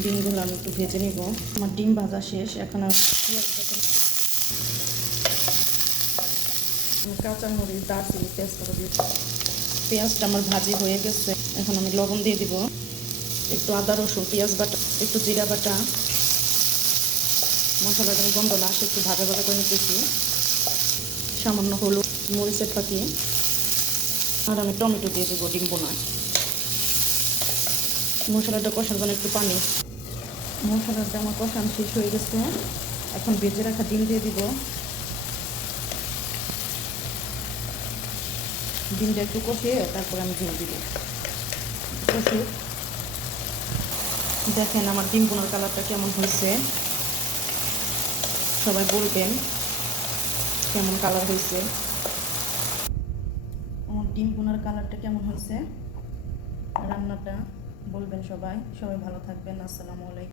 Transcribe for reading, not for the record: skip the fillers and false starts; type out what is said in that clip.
ডিমগুলো আমি একটু ভেজে নিব। আমার ডিম ভাজা শেষ। এখন আমি কাঁচামরিচ, দারচিনি, তেজপাতা দিয়ে পেঁয়াজটা আমার ভাজি হয়ে গেছে। এখন আমি লবণ দিয়ে দিব, একটু আদা রসুন পেঁয়াজ বাটা, একটু জিরা বাটা, মশলাটা গন্ধ না আসে একটু ভাজা ভাজা করে নিতেছি। সামান্য হলুদ, মরিচের ফাঁকি, আর আমি টমেটো দিয়ে দেবো ডিম বোনায়। মশলাটা কষার জন্য একটু পানি। মশলাটা আমার কষানো শেষ হয়ে গেছে। এখন ভেজে রাখা ডিম দিয়ে দিব। ডিমটা একটু কষিয়ে তারপরে আমি ঝোল দিব। কষিয়ে দেখেন আমার ডিম বোনার কালারটা কেমন হয়েছে, সবাই বলবেন কেমন কালার হয়েছে। আমার ডিম বোনার কালারটা কেমন হয়েছে, রান্নাটা বলবেন সবাই। সবাই ভালো থাকবেন। আসসালামু আলাইকুম।